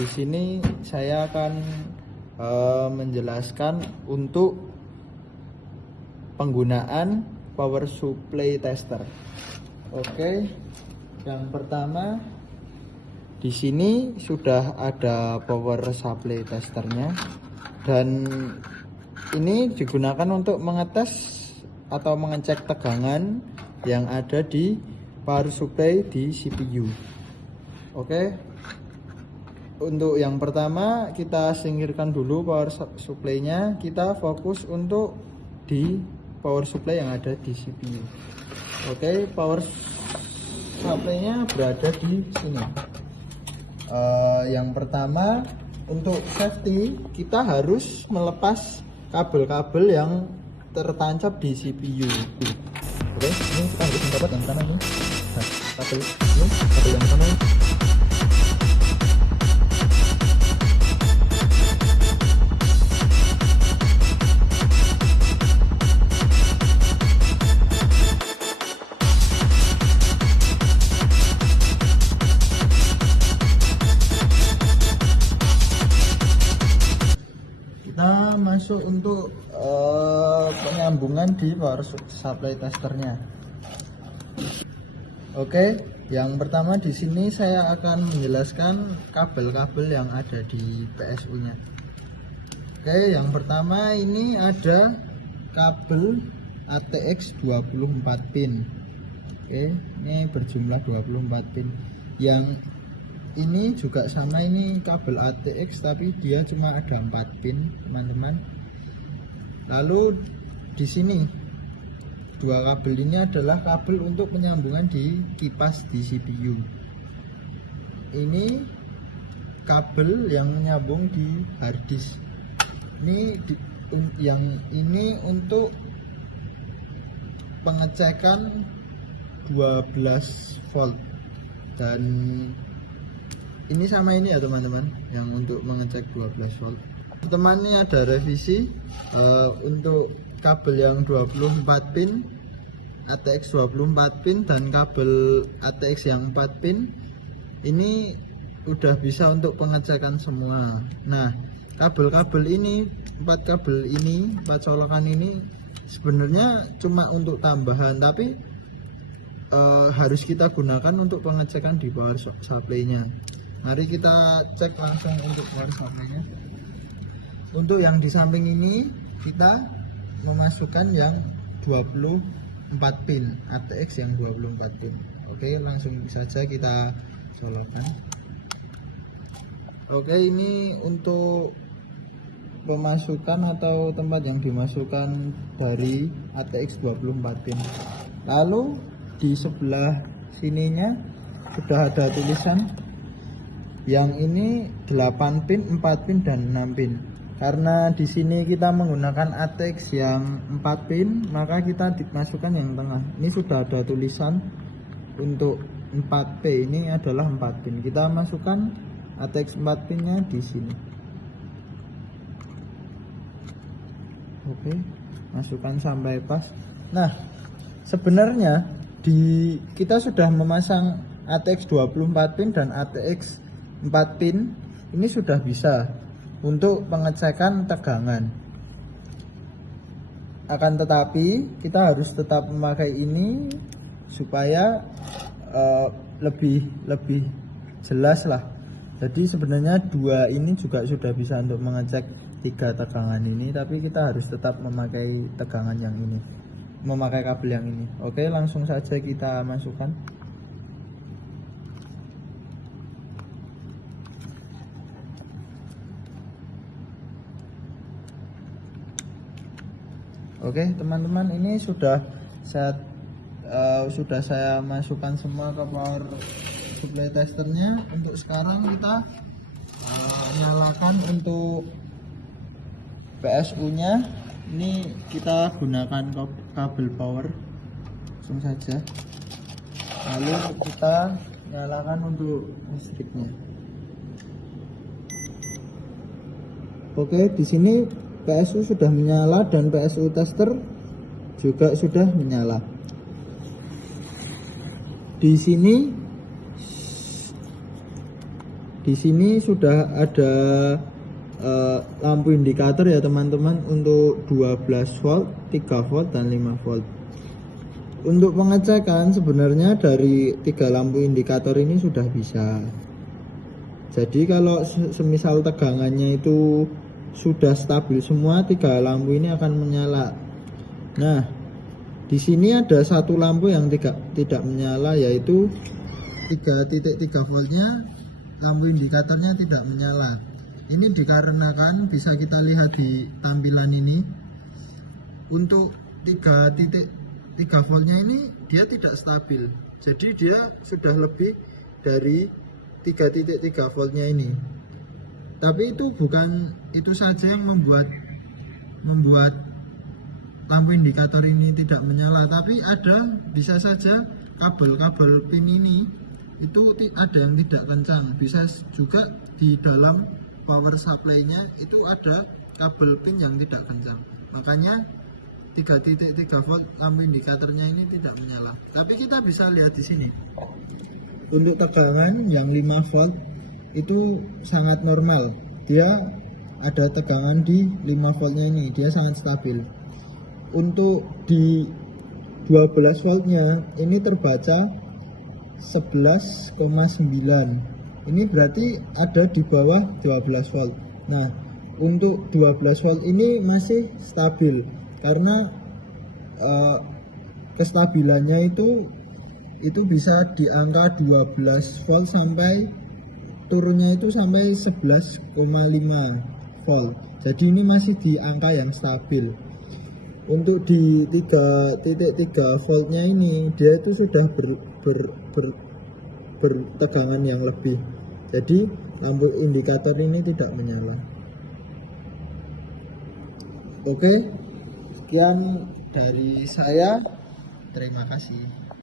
di sini saya akan menjelaskan untuk penggunaan power supply tester. Oke, yang pertama di sini sudah ada power supply testernya, dan ini digunakan untuk mengetes atau mengecek tegangan yang ada di power supply di CPU. Oke, untuk yang pertama kita singkirkan dulu power supply-nya, kita fokus untuk di power supply yang ada di CPU. Oke, power supply-nya berada di sini. Yang pertama, untuk safety kita harus melepas kabel-kabel yang tertancap di CPU. Oke, ini kita harus mendapat yang sana ini. Nah, kabel yang sana. Kita masuk untuk penyambungan di power supply testernya. Oke, yang pertama di sini saya akan menjelaskan kabel-kabel yang ada di PSU-nya. Oke, yang pertama ini ada kabel ATX 24 pin. Oke, ini berjumlah 24 pin. Yang ini juga sama, ini kabel ATX tapi dia cuma ada 4 pin, teman-teman. Lalu di sini dua kabel ini adalah kabel untuk penyambungan di kipas di CPU. Ini kabel yang menyambung di hard disk. Yang ini untuk pengecekan 12 volt, dan ini sama ini ya teman-teman, yang untuk mengecek 12 volt. Teman, ini ada revisi untuk kabel yang 24 pin, ATX 24 pin, dan kabel ATX yang 4 pin ini udah bisa untuk pengecekan semua. Nah, kabel-kabel ini, 4 kabel ini, 4 colokan ini sebenarnya cuma untuk tambahan, tapi harus kita gunakan untuk pengecekan di power supply-nya. Mari kita cek langsung untuk power supply-nya. Untuk yang di samping ini kita memasukkan yang 24 pin, ATX yang 24 pin. Oke, langsung saja kita colokkan. Oke, ini untuk pemasukan atau tempat yang dimasukkan dari ATX 24 pin. Lalu di sebelah sininya sudah ada tulisan yang ini 8 pin, 4 pin, dan 6 pin. Karena di sini kita menggunakan ATX yang 4 pin, maka kita dimasukkan yang tengah. Ini sudah ada tulisan untuk 4P, ini adalah 4 pin. Kita masukkan ATX 4 pinnya di sini. Oke, masukkan sampai pas. Nah, sebenarnya kita sudah memasang ATX 24 pin dan ATX 4 pin, ini sudah bisa untuk pengecekan tegangan. Akan tetapi kita harus tetap memakai ini supaya lebih jelas lah. Jadi sebenarnya dua ini juga sudah bisa untuk mengecek 3 tegangan ini, tapi kita harus tetap memakai tegangan yang ini, memakai kabel yang ini. Oke, langsung saja kita masukkan. Oke teman-teman, ini sudah saya masukkan semua ke power supply testernya. Untuk sekarang kita nyalakan untuk PSU nya. Ini kita gunakan kabel power, langsung saja. Lalu kita nyalakan untuk listriknya. Oke, di sini PSU sudah menyala dan PSU tester juga sudah menyala. Di sini di sini sudah ada lampu indikator ya teman-teman, untuk 12 volt, 3 volt dan 5 volt. Untuk pengecekan sebenarnya dari 3 lampu indikator ini sudah bisa. Jadi kalau semisal tegangannya itu sudah stabil semua, 3 lampu ini akan menyala. Nah, di sini ada satu lampu yang tidak menyala, yaitu 3.3 voltnya, lampu indikatornya tidak menyala. Ini dikarenakan bisa kita lihat di tampilan ini, untuk 3.3 voltnya ini dia tidak stabil. Jadi dia sudah lebih dari 3.3 voltnya ini. Tapi itu bukan itu saja yang membuat lampu indikator ini tidak menyala, tapi bisa saja kabel-kabel pin ini itu ada yang tidak kencang. Bisa juga di dalam power supply-nya itu ada kabel pin yang tidak kencang, makanya 3.3 volt lampu indikatornya ini tidak menyala. Tapi kita bisa lihat di sini, untuk tegangan yang 5 volt itu sangat normal, dia ada tegangan di 5 voltnya ini, dia sangat stabil. Untuk di 12 voltnya ini terbaca 11,9. Ini berarti ada di bawah 12 volt. Nah, untuk 12 volt ini masih stabil karena kestabilannya itu bisa di angka 12 volt sampai turunnya itu sampai 11,5 volt. Jadi ini masih di angka yang stabil. Untuk di 3.3 voltnya ini dia itu sudah bertegangan yang lebih, jadi lampu indikator ini tidak menyala. Oke, sekian dari saya, terima kasih.